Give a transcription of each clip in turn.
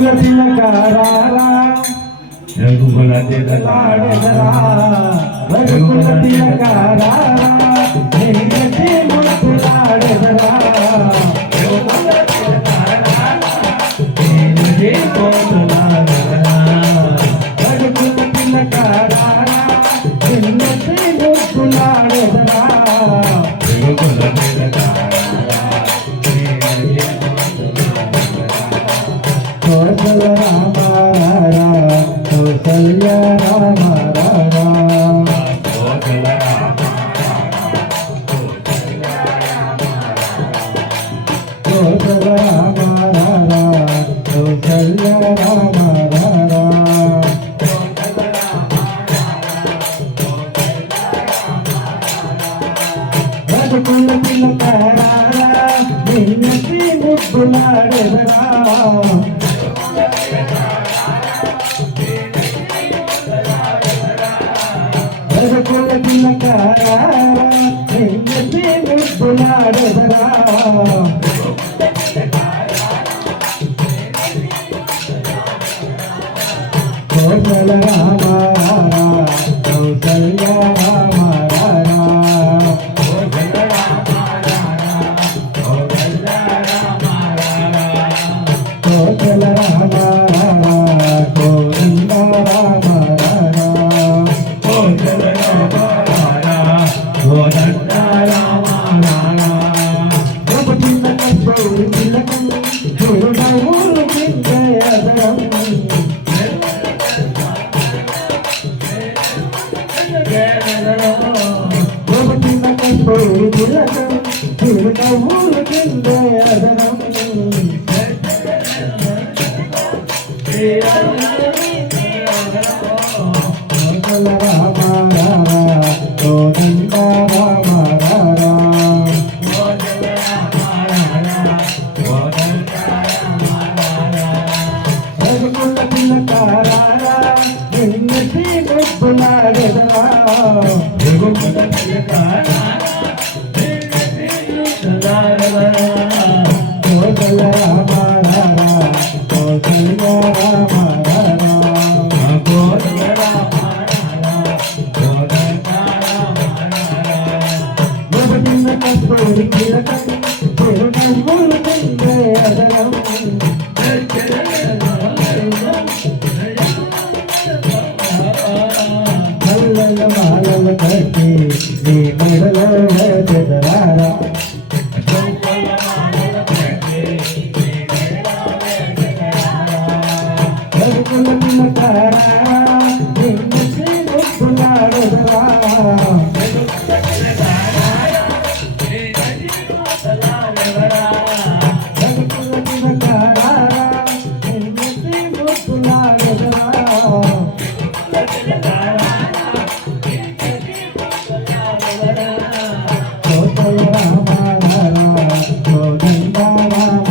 తిలకారా రఘుకుల తిలకారా రఘుకుల తిలకారా ముట్టులాడెదరా రఘుకుల తిలకారా ముట్టులాడెదరా రఘుకుల తిలకారా కౌసల రామ కౌసల్య రామ కౌసల రామ కౌసల్య రామ రఘుకుల తిలకారా నిన్నటి ముట్టులాడెదరా రఘుకుల తిలకారా నిన్నటి ముట్టులాడెదరా కౌసల రామ కౌసల్య రామ కౌసల రామ గోవింద రామ కౌసల రామ గోదండ రామ ప్రభుత్వ కస్తూరి తిలకం గురుడవులు కిందరం ప్రభుత్వ కస్తూరి తిలకం గురుడవులు కిందరం కౌసల రామ గోవింద రామ రఘుకుల తిలకారా నిన్నటి ముట్టులాడెదరా రఘుకుల తిలకారా కౌసల రామ కౌసల్య రామ ప్రభుత్వ కస్తూరి తిలకం గురుడవులు కిందరం మల్లెల మాలలు కట్టి నీ మెడలో వేదరారా రఘుకుల తిలకారా నిన్నటి ముట్టులాడెదరా రఘుకుల తిలకారా నిన్నటి ముట్టులాడెదరా కౌసల రామ గోవింద రామ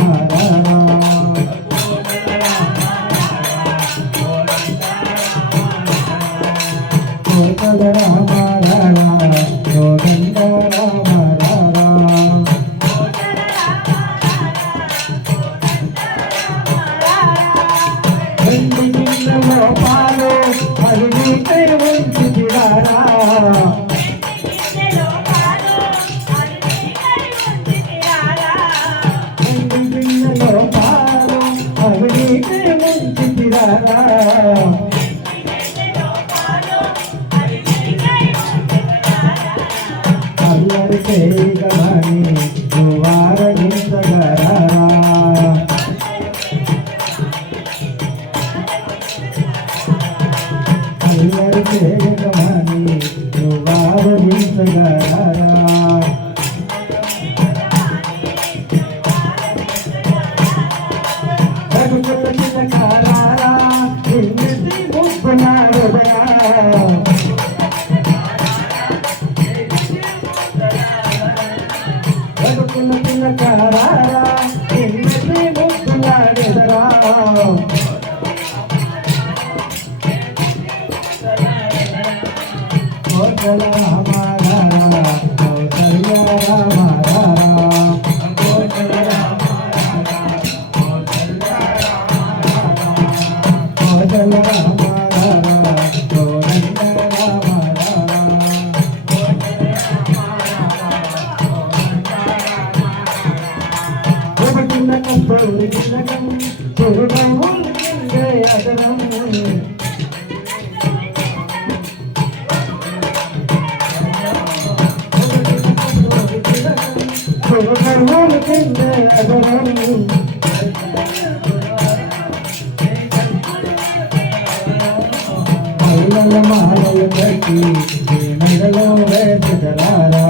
కౌసల రామ గోవింద రామ వెండి గిన్నెలో పాలు అరుణికై వంచితిరారా వెండి గిన్నెలో పాలు అరుణికై వంచితిరారా అల్లరి చేయగలని నువ్వారగించగలరా అల్లరి చేయగలని నువ్వారగించగలరా రఘుకుల తిలకారా నిన్నటి ముట్టులాడెదరా రఘుకుల తిలకారా నిన్నటి ముట్టులాడెదరా కౌసల రామ కౌసల్య రామ కౌసల రామ కౌసల్య రామ కోదండ రామ తిలకం తోడి తిలకం చిరునవ్వులు కిందే అదనం చిరునవ్వులు కిందే అదనం మల్లల మాలలు కట్టి మెడలో వేసుకురారా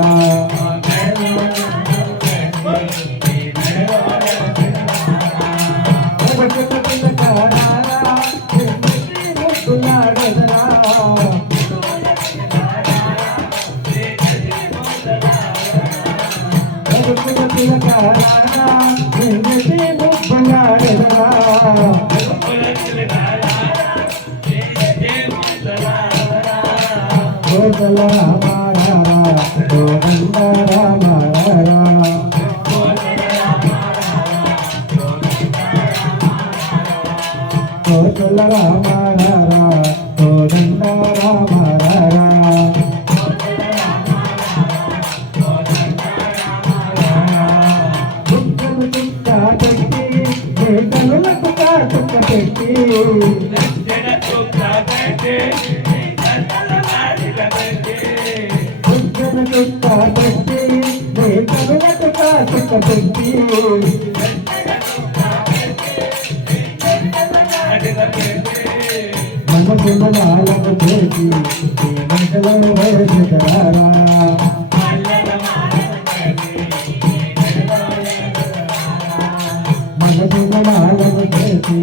మనసుల నాలకు చేసి మెడలో వేసుకురారా మనసుల నాలకు చేసి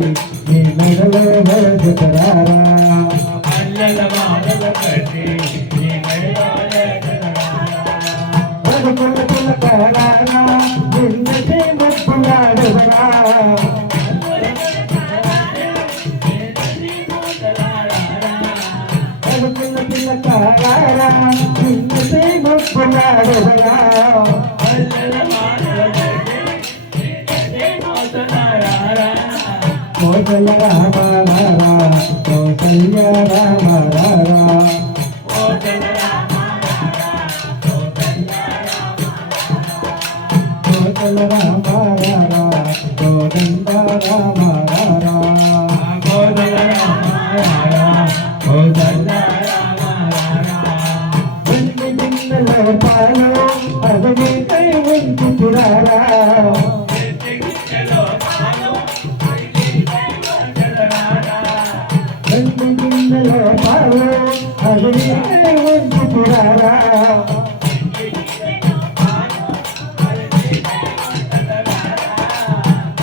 నీ మెడలో వేసుకురారా కౌసల్య రామ కౌసల్య రామ కౌసల్య రామ కోదండ రామ పాలు అవి కై ఉంచురారా పాలు అవి కై ఉంచురారా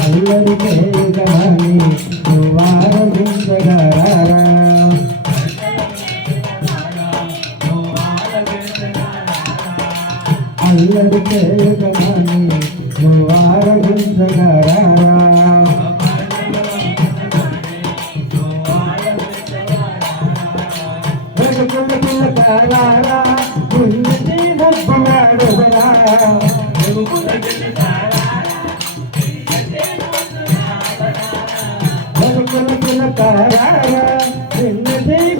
అల్లరి చేయగలని వారగించగలరా అల్లరి చేయగలని వారగించగలరా పిల్లకారా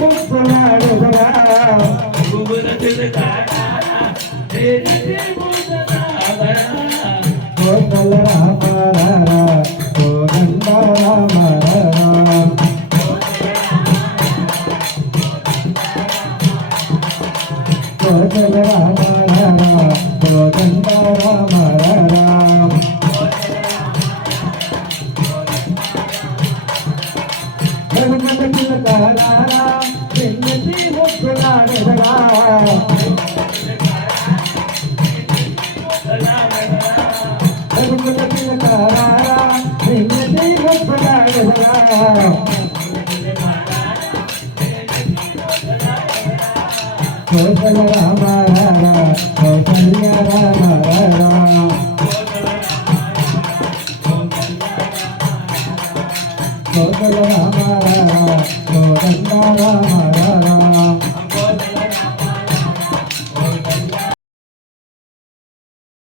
ముప్పులాడుదరా కోసల రామ కోదండ రామ కోసల రామ కోదండ రామ కోసల రామ కౌసల్య రామ కోసల రామ కోదండ రామ